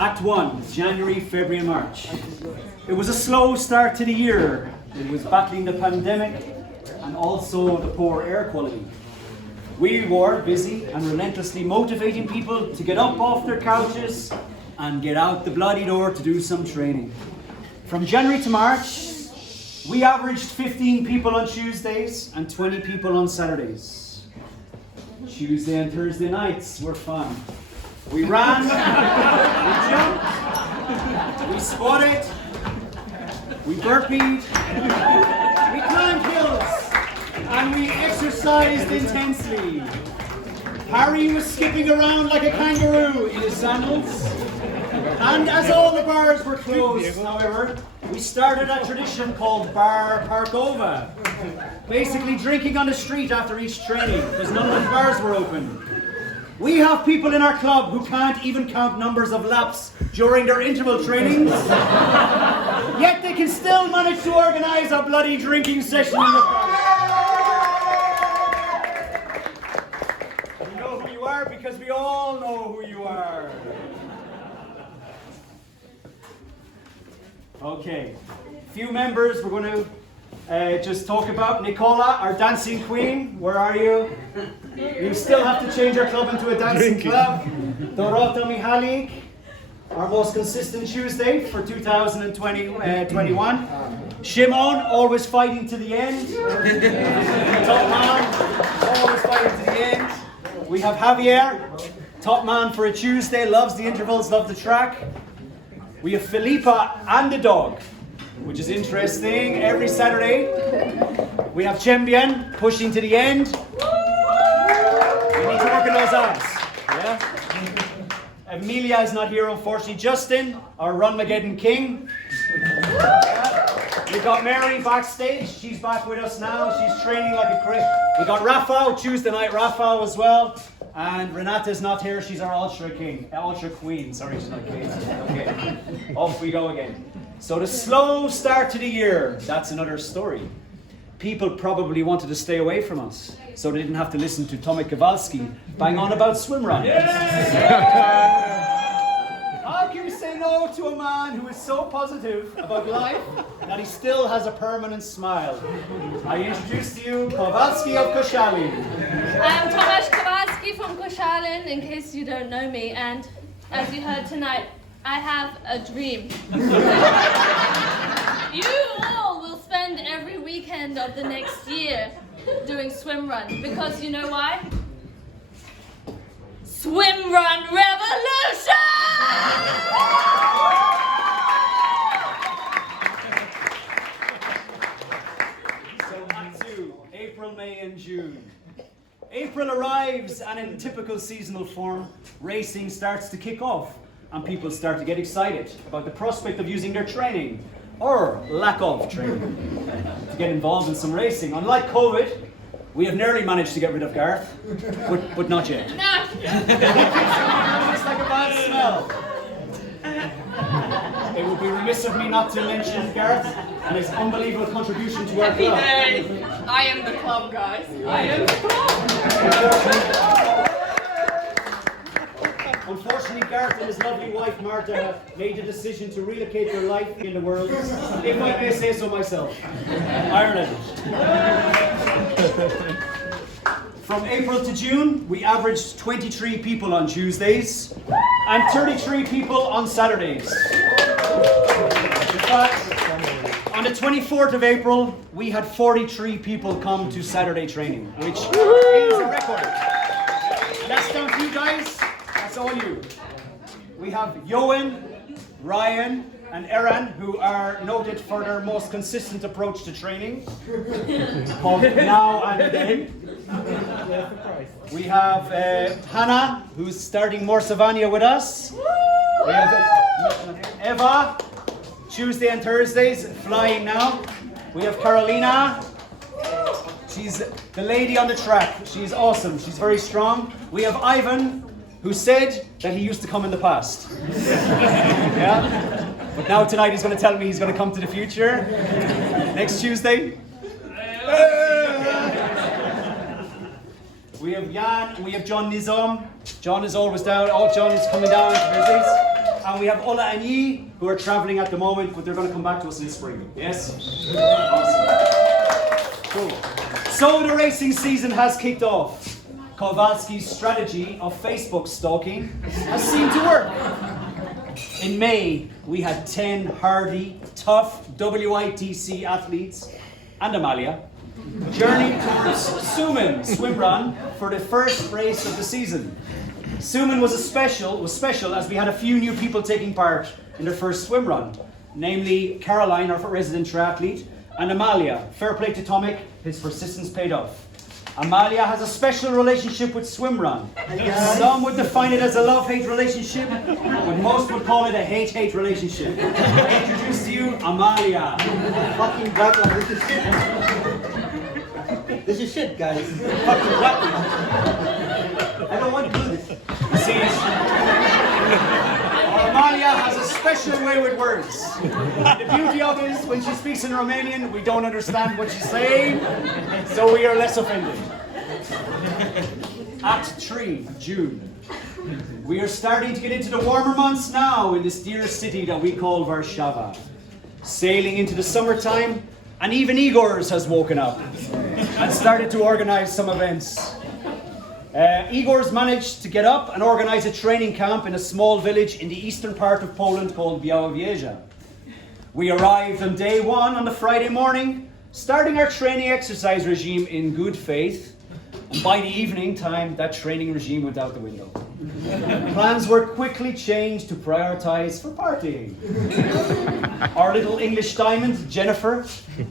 Act 1, January, February and March. It was a slow start to the year. It was battling the pandemic and also the poor air quality. We were busy and relentlessly motivating people to get up off their couches and get out the bloody door to do some training. From January to March, we averaged 15 people on Tuesdays and 20 people on Saturdays. Tuesday and Thursday nights were fun. We ran, we jumped, we squatted, we burpeed, we climbed hills, and we exercised intensely. Harry was skipping around like a kangaroo in his sandals. And as all the bars were closed, however, we started a tradition called Bar Parkova. Basically drinking on the street after each training, because none of the bars were open. We have people in our club who can't even count numbers of laps during their interval trainings. Yet they can still manage to organise a bloody drinking session in the park. You know who you are because we all know who you are. Okay, few members we're going to just talk about. Nicola, our dancing queen, where are you? You still have to change our club into a dancing club. Dorota Mihalik, our most consistent Tuesday for 2021. Shimon, always fighting to the end. Top man, always fighting to the end. We have Javier, top man for a Tuesday, loves the intervals, loves the track. We have Felipa and the dog, which is interesting, every Saturday. We have Chembien pushing to the end. We need to work on those abs. Yeah? Amelia is not here, unfortunately. Justin, our Runmageddon king. Yeah. We got Mary backstage. She's back with us now. She's training like a crit. We got Rafa, Tuesday night Rafa as well. And Renata's not here, she's our ultra queen. Sorry, she's not king. Okay, off we go again. So the slow start to the year, that's another story. People probably wanted to stay away from us, so they didn't have to listen to Tomek Kowalski bang on about swim runs. Yeah! How can you say no to a man who is so positive about life that he still has a permanent smile? I introduce to you Kowalski of Koszalin. I'm Tomasz Kowalski from Koszalin, in case you don't know me, and as you heard tonight, I have a dream. You all will spend every weekend of the next year doing swim run, because you know why? Swim run revolution! So Act 2, April, May and June. April arrives and in typical seasonal form, racing starts to kick off and people start to get excited about the prospect of using their training, or lack of training, to get involved in some racing. Unlike COVID, we have nearly managed to get rid of Gareth, but not yet. No! It's like a bad smell. It would be remiss of me not to mention Gareth and his unbelievable contribution to our club. Hey, I am the club, guys. I am the club. Unfortunately, Gareth and his lovely wife Martha have made the decision to relocate their life in the world, if I may say so myself, Ireland. From April to June, we averaged 23 people on Tuesdays and 33 people on Saturdays. In fact, on the 24th of April, we had 43 people come to Saturday training, which is a record. And that's down to you guys. That's all you. We have Johan, Ryan, and Eran, who are noted for their most consistent approach to training, called Now and Then. We have Hannah, who's starting more Savania with us. We have Eva, Tuesday and Thursdays, flying now. We have Carolina. She's the lady on the track. She's awesome. She's very strong. We have Ivan, who said that he used to come in the past. Yeah? But now tonight he's going to tell me he's going to come to the future. Next Tuesday. We have Jan and we have John Nizam. John is always down. Oh, John is coming down. And And we have Ola and Yi, who are traveling at the moment, but they're going to come back to us in the spring. Yes? Awesome. Cool. So the racing season has kicked off. Kowalski's strategy of Facebook stalking has seemed to work. In May, we had 10 hardy, tough WITC athletes and Amalia journey towards Sumen swim run for the first race of the season. Sumen was special as we had a few new people taking part in their first swim run, namely Caroline, our resident triathlete, and Amalia. Fair play to Tomic, his persistence paid off. Amalia has a special relationship with swim run. Some would define it as a love-hate relationship, but most would call it a hate-hate relationship. I introduce to you Amalia. Fucking Dracula, this is shit. This is shit, guys. Fucking Dracula. I don't want to do this. See, Amalia has a special way with words. The beauty of it is when she speaks in Romanian, we don't understand what she's saying, so we are less offended. Act 3, June. We are starting to get into the warmer months now in this dear city that we call Warsaw. Sailing into the summertime, and even Igor's has woken up and started to organize some events. Igor's managed to get up and organize a training camp in a small village in the eastern part of Poland called Białowieża. We arrived on day 1 on the Friday morning, starting our training exercise regime in good faith, and by the evening time, that training regime went out the window. Plans were quickly changed to prioritize for partying. Our little English diamond, Jennifer,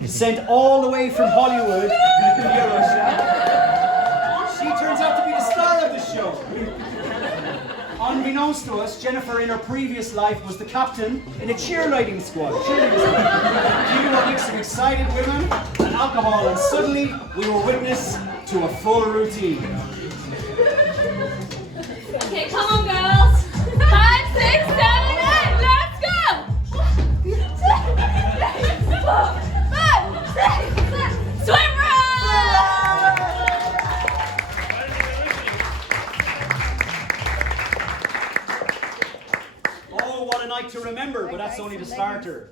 sent all the way from Hollywood to Warsaw. She turns out to be the star of the show. Unbeknownst to us, Jennifer in her previous life was the captain in a cheerleading squad. She were mixing excited women and alcohol, and suddenly we were witness to a full routine. Okay, come on, girls. 5, 6, 7, 8. Let's go. 5, 6, 7. Swim run! Oh, what a night to remember, but that's only the starter.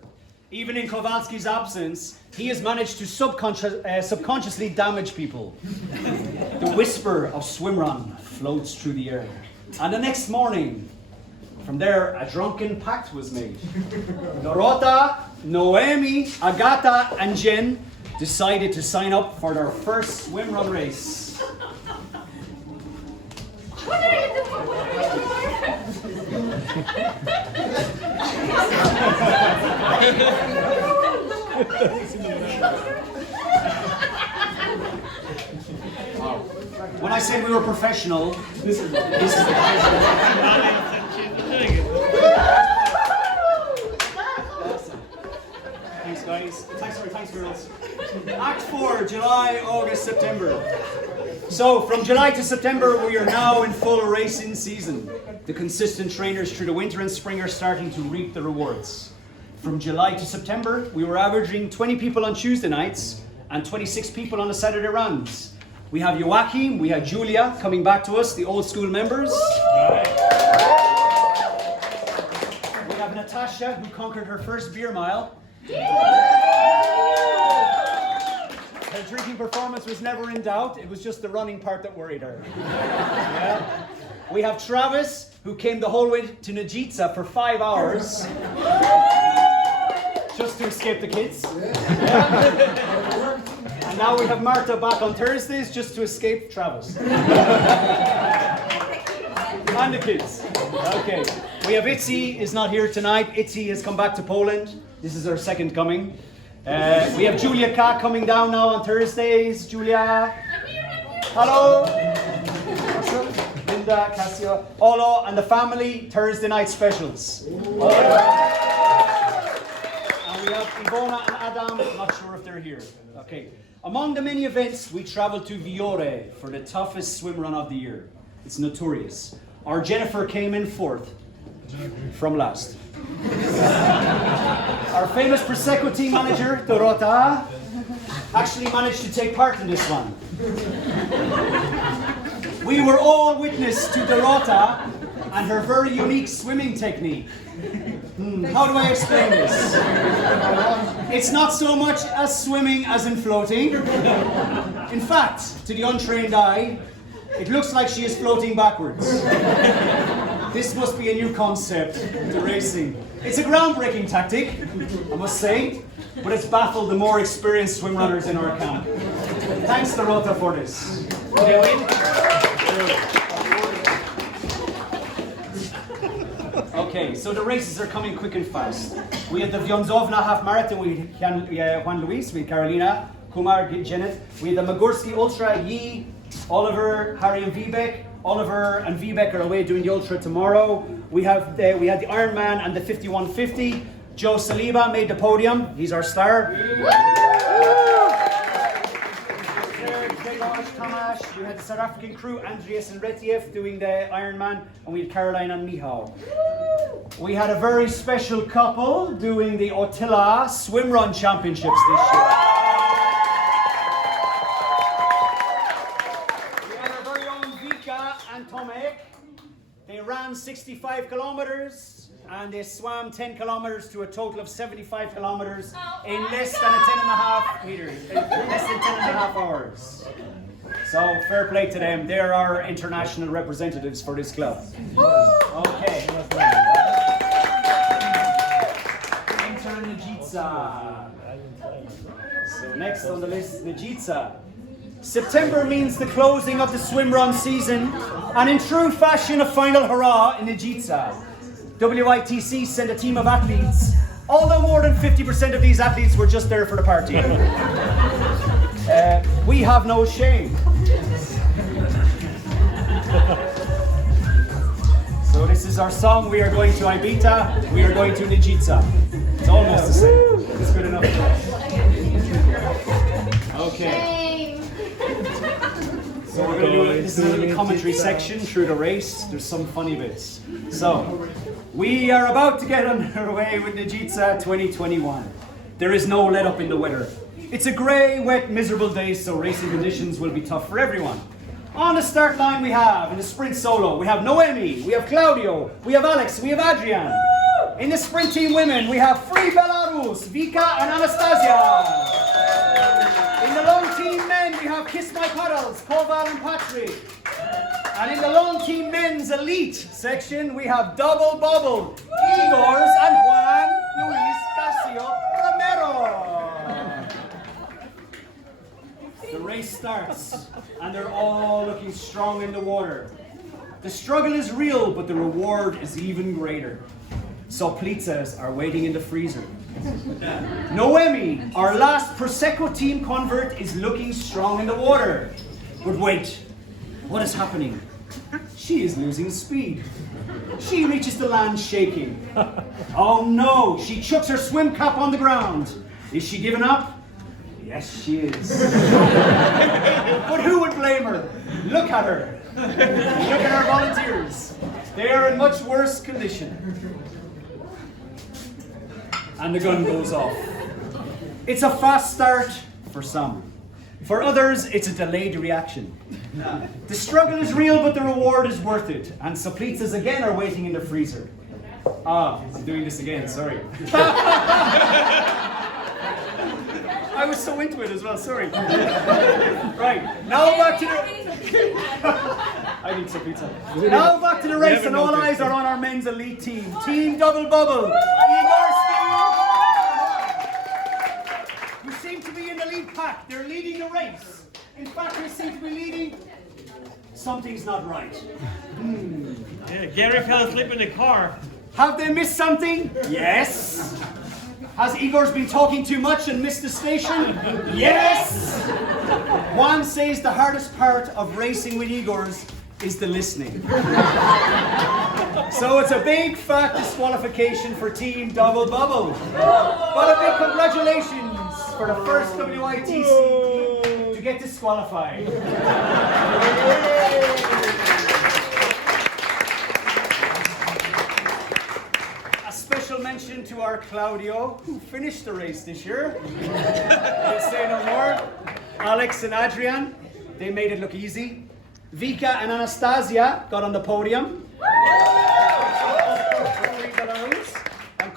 Even in Kowalski's absence, he has managed to subconsciously damage people. The whisper of swim run floats through the air. And the next morning, from there, a drunken pact was made. Dorota, Noemi, Agata, and Jen decided to sign up for their first swim run race. What are you doing? When I said we were professional, this is the Thanks, guys. Thanks, girls. Act 4, July, August, September. So, from July to September, we are now in full racing season. The consistent trainers through the winter and spring are starting to reap the rewards. From July to September, we were averaging 20 people on Tuesday nights and 26 people on the Saturday rounds. We have Joachim, we have Julia coming back to us, the old school members. We have Natasha, who conquered her first beer mile. Her drinking performance was never in doubt. It was just the running part that worried her. Yeah. We have Travis, who came the whole way to Nijica for 5 hours. Just to escape the kids. Yeah. And now we have Marta back on Thursdays just to escape Travis. And the kids. Okay. We have Itzy is not here tonight. Itzy has come back to Poland. This is her second coming. We have Julia K coming down now on Thursdays. Julia. Hello. Linda, Cassio, Olo, and the family Thursday night specials. And we have Ivona and Adam. I'm not sure if they're here. Okay. Among the many events, we traveled to Viore for the toughest swim run of the year. It's notorious. Our Jennifer came in 4th from last. Our famous Prosecco team manager, Dorota, actually managed to take part in this one. We were all witness to Dorota and her very unique swimming technique. How do I explain this? It's not so much as swimming as in floating. In fact, to the untrained eye, it looks like she is floating backwards. This must be a new concept to racing. It's a groundbreaking tactic, I must say, but it's baffled the more experienced swim runners in our camp. Thanks to Rota for this. Did they win? Okay, so the races are coming quick and fast. We had the Vyonzovna half marathon with Juan Luis, with Carolina, Kumar, Janet. We had the Magurski Ultra, Yi, Oliver, Harry and Vivek. Oliver and Vivek are away doing the Ultra tomorrow. We had the Ironman and the 5150. Joe Saliba made the podium. He's our star. Tomasz. You had the South African crew, Andreas and Retiev, doing the Ironman, and we had Caroline and Mihal. We had a very special couple doing the Otila Swim Run Championships this year. We had our very own Vika and Tomek. They ran 65 kilometers and they swam 10 kilometers to a total of 75 kilometers in less than 10.5 meters, less than 10.5 hours. So fair play to them. They're our international representatives for this club. Okay. Enter Nijica. So next on the list is Nijica. September means the closing of the swim run season, and in true fashion, a final hurrah in Nijica. WITC sent a team of athletes, although more than 50% of these athletes were just there for the party. We have no shame. So this is our song. We are going to Ibiza. We are going to Nijica. It's almost the same. It's good enough for us. Okay. So we're going to do this is a little commentary section through the race. There's some funny bits. So we are about to get underway with Nijica 2021. There is no let up in the weather. It's a grey, wet, miserable day, so racing conditions will be tough for everyone. On the start line we have, in the sprint solo, we have Noemi, we have Claudio, we have Alex, we have Adrian. In the sprint team women, we have Free Belarus, Vika and Anastasia. In the lone team men, we have Kiss My Puddles, Koval and Patrick. And in the lone team men's elite section, we have Double Bubble, Igors and Juan Luis Garcia Romero. The race starts, and they're all looking strong in the water. The struggle is real, but the reward is even greater. So pizzas are waiting in the freezer. Noemi, our last Prosecco team convert, is looking strong in the water. But wait, what is happening? She is losing speed. She reaches the land shaking. Oh no, she chucks her swim cap on the ground. Is she giving up? Yes, she is. But who would blame her? Look at her. Look at our volunteers. They are in much worse condition. And the gun goes off. It's a fast start for some. For others, it's a delayed reaction. The struggle is real, but the reward is worth it. And Soplitas again are waiting in the freezer. I'm doing this again, sorry. I was so into it as well, sorry. Right, now back to the... I need some pizza. Now back to the race, and all eyes are on our men's elite team. Team Double Bubble. Igor Steve. You seem to be in the lead pack. They're leading the race. In fact, they seem to be leading. Something's not right. Yeah, Gary fell asleep in the car. Have they missed something? Yes. Has Igor's been talking too much and missed the station? Yes! Juan says the hardest part of racing with Igor's is the listening. So it's a big fat disqualification for Team Double Bubble. But a big congratulations for the first WITC team to get disqualified. Special mention to our Claudio, who finished the race this year. I'll say no more. Alex and Adrian, they made it look easy. Vika and Anastasia got on the podium.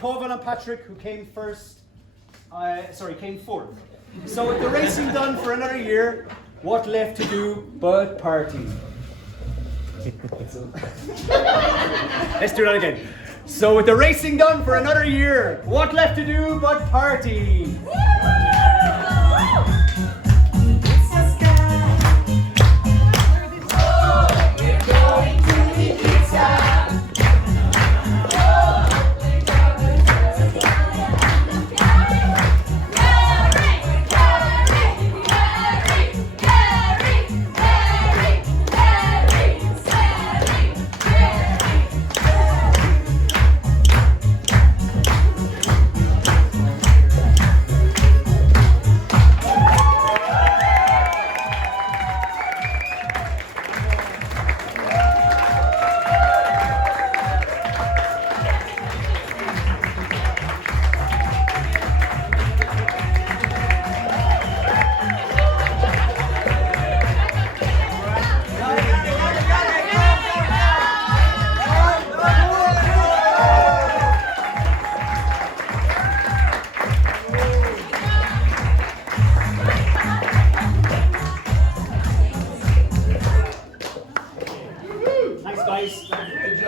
Covan and Patrick, who came came fourth. So with the racing done for another year, what left to do but party? Let's do that again. So with the racing done for another year, what left to do but party?